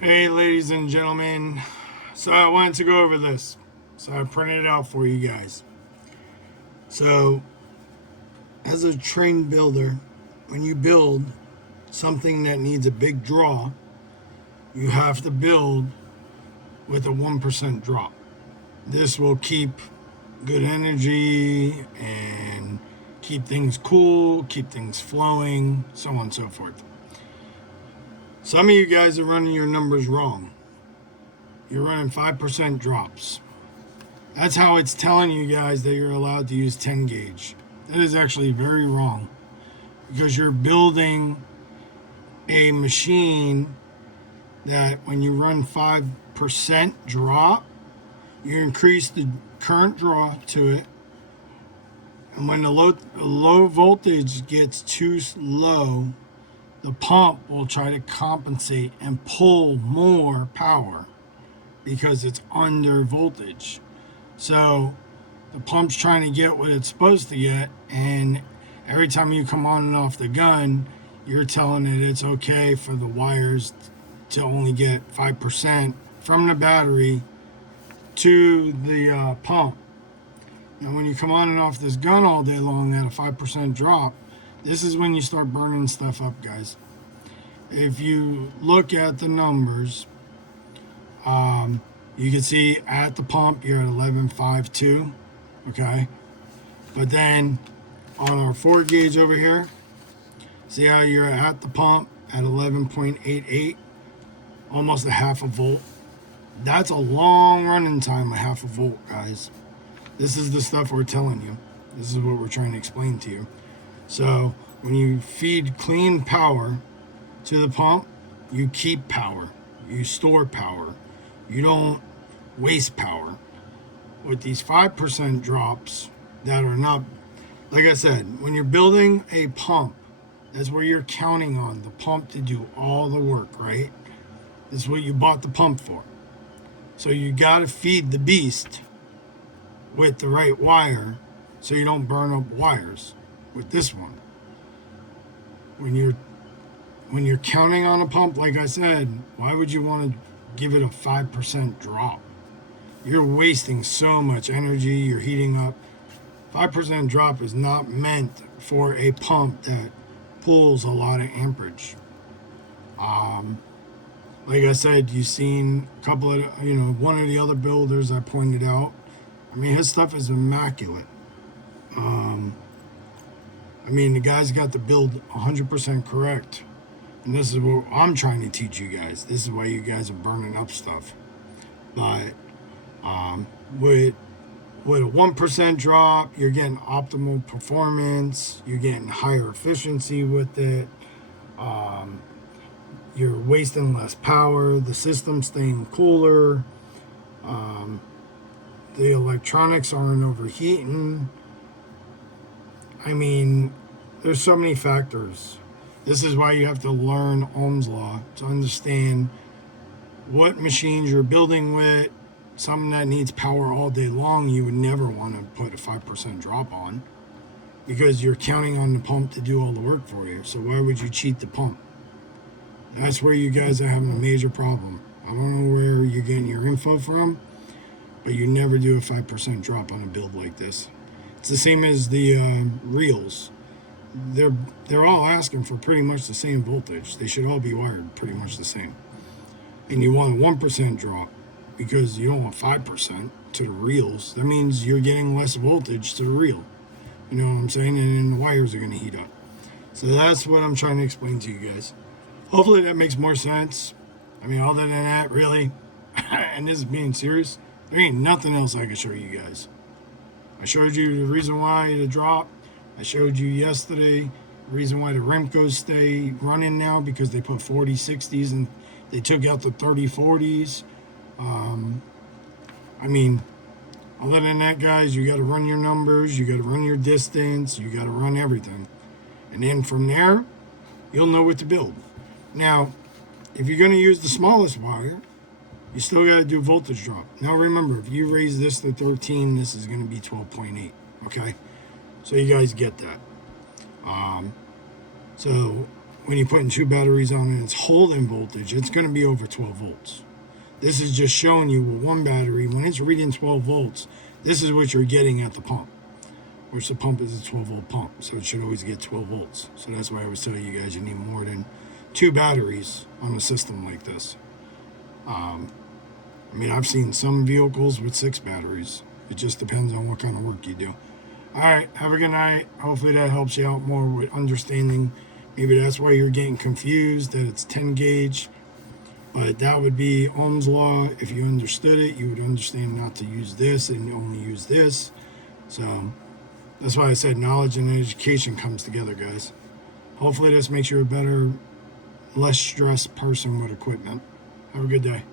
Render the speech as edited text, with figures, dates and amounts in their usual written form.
Hey, ladies and gentlemen. So I wanted to go over this. So I printed it out for you guys. So, as a trained builder, when you build something that needs a big draw, you have to build with a 1% drop. This will keep good energy and keep things cool, keep things flowing, so on and so forth. Some of you guys are running your numbers wrong. You're running 5% drops. That's how it's telling you guys that you're allowed to use 10 gauge. That is actually very wrong because you're building a machine that when you run 5% drop, you increase the current draw to it. And when the low voltage gets too low, the pump will try to compensate and pull more power because it's under voltage. So the pump's trying to get what it's supposed to get, and every time you come on and off the gun, you're telling it it's okay for the wires to only get 5% from the battery to the pump. Now, when you come on and off this gun all day long at a 5% drop, this is when you start burning stuff up, guys. If you look at the numbers, you can see at the pump you're at 11.52, okay? But then on our 4 gauge over here, see how you're at the pump at 11.88, almost a half a volt. That's a long running time, a half a volt, guys. This is the stuff we're telling you. This is what we're trying to explain to you. So when you feed clean power to the pump, you keep power, you store power, you don't waste power. With these 5% drops that are not, like I said, when you're building a pump, that's where you're counting on the pump to do all the work, right? This is what you bought the pump for. So you got to feed the beast with the right wire so you don't burn up wires with this one. When you're counting on a pump, like I said, why would you want to give it a 5% drop? You're wasting so much energy, you're heating up. 5% drop is not meant for a pump that pulls a lot of amperage. Like I said, you've seen a couple of, one of the other builders I pointed out. I mean, his stuff is immaculate. The guy's got the build 100% correct. And this is what I'm trying to teach you guys. This is why you guys are burning up stuff. But with a 1% drop, you're getting optimal performance. You're getting higher efficiency with it. You're wasting less power. The system's staying cooler. The electronics aren't overheating. There's so many factors. This is why you have to learn Ohm's law to understand what machines you're building with. Something that needs power all day long, you would never want to put a 5% drop on because you're counting on the pump to do all the work for you. So why would you cheat the pump? That's where you guys are having a major problem. I don't know where you're getting your info from, but you never do a 5% drop on a build like this. It's the same as the reels. They're all asking for pretty much the same voltage. They should all be wired pretty much the same. And you want a 1% drop because you don't want 5% to the reels. That means you're getting less voltage to the reel. You know what I'm saying? And then the wires are going to heat up. So that's what I'm trying to explain to you guys. Hopefully that makes more sense. Other than that, really, and this is being serious, there ain't nothing else I can show you guys. I showed you the reason why the drop. I showed you yesterday the reason why the Remcos stay running now because they put 40 60s and they took out the 30 40s. Other than that, guys, you got to run your numbers, you got to run your distance, you got to run everything. And then from there, you'll know what to build. Now, if you're going to use the smallest wire, you still got to do voltage drop. Now remember, if you raise this to 13, this is going to be 12.8, okay? So you guys get that. So when you're putting 2 batteries on and it's holding voltage, it's going to be over 12 volts. This is just showing you with one battery, when it's reading 12 volts, this is what you're getting at the pump, which the pump is a 12 volt pump, so it should always get 12 volts. So that's why I was telling you guys you need more than 2 batteries on a system like this. I mean, I've seen some vehicles with 6 batteries. It just depends on what kind of work you do. All right, have a good night. Hopefully that helps you out more with understanding. Maybe that's why you're getting confused that it's 10 gauge. But that would be Ohm's law. If you understood it, you would understand not to use this and only use this. So that's why I said knowledge and education comes together, guys. Hopefully this makes you a better, less stressed person with equipment. Have a good day.